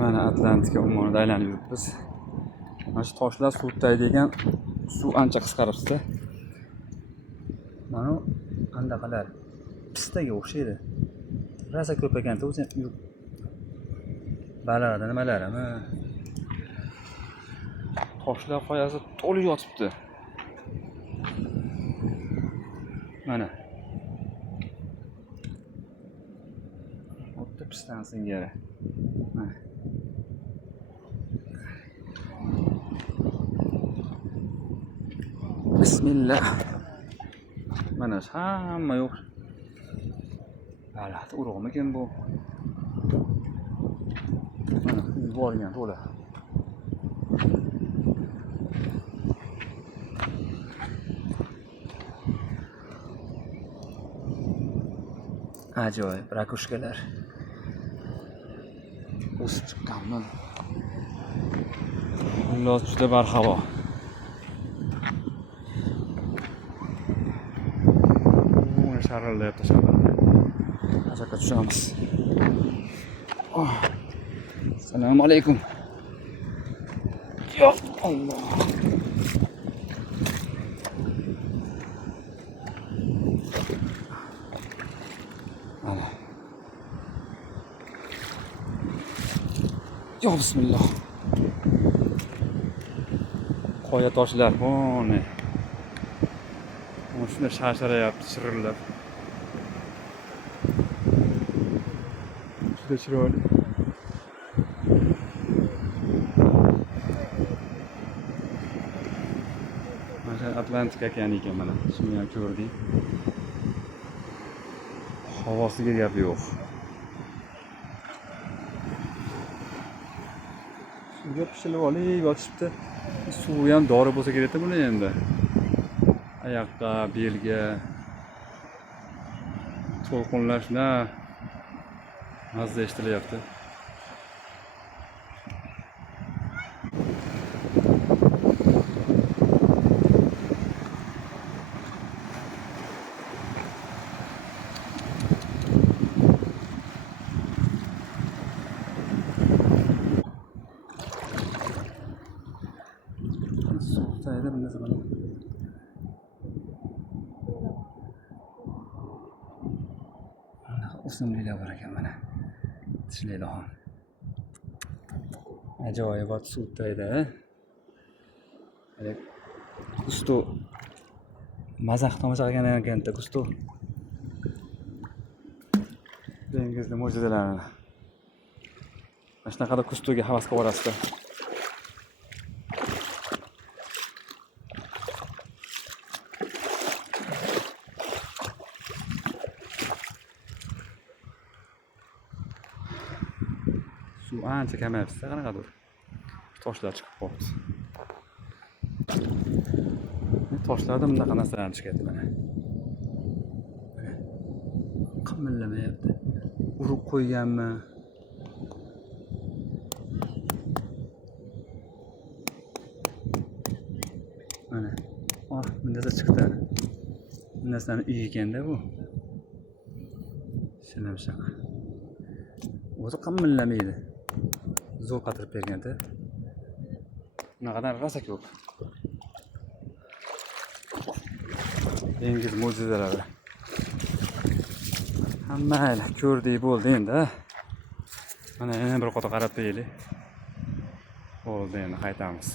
Mana Atlantika ummonida aylanib yuribmiz. Mana shu toshlar suvdaydigan suv ancha qisqaribdi. Mana qandaqalar pistaga o'xshaydi. Rosa ko'p ekan, o'zi balig'ida nimalarimi? Toshlar qoyasi to'lib yotibdi. Mana. O'tda pistan singari. Mana. Bismillah. Mana hamma yo'q. Balat urug'mikin bu? Mana yuborgan to'la. Ajoyib rakushkalar. O'sib chiqqanman. Xullos juda barhavo. Mana sharillayapti shaharda. Ajoyib tushamiz. Assalomu alaykum. Yo'q, Alloh. Mana. Yo bismillah. Qoya toshlar buni. Mana shuni shasharayapti, shirillab. Juda chiroyli. Mana Atlantika okeani ekan mana. Shuni ham ko'rdik. Havosiga gap yo'q. Suvga pishilib olib yotishibdi. Suvi ham dori bo'lsa kerak-da buni endi. Oyoqqa, belga to'lqinlar shuna mazza eshitilyapti. Suvdayda bunday mana. O'simliklar bor ekan mana. Tishlaydigan. Ajoyib suvdayda. Gusto mazax tomosha qilgan ekanda gusto. Dengizda mo'jizalarni. Mana shunaqada gustoga havas qilib olasiz. Suv ancha kamayapti, qanaqadir. Toshlar chiqib qoldi. Toshlarda bunday narsalar chiqadi mana. Qimirlamayapti. Urib qo'yganmi? Mana. Bunday chiqdi. Bu narsani uy ekanda bu. Shunamshaqa. O'zi qimirlamaydi. Zo'r qatirib berganda. Bunaqadan rosa ko'p. Dengiz mo'jizalari. Hamma ko'rdik bo'ldi endi. Mana yana bir qota qarab qo'yaylik. Bo'ldi, endi qaytamiz.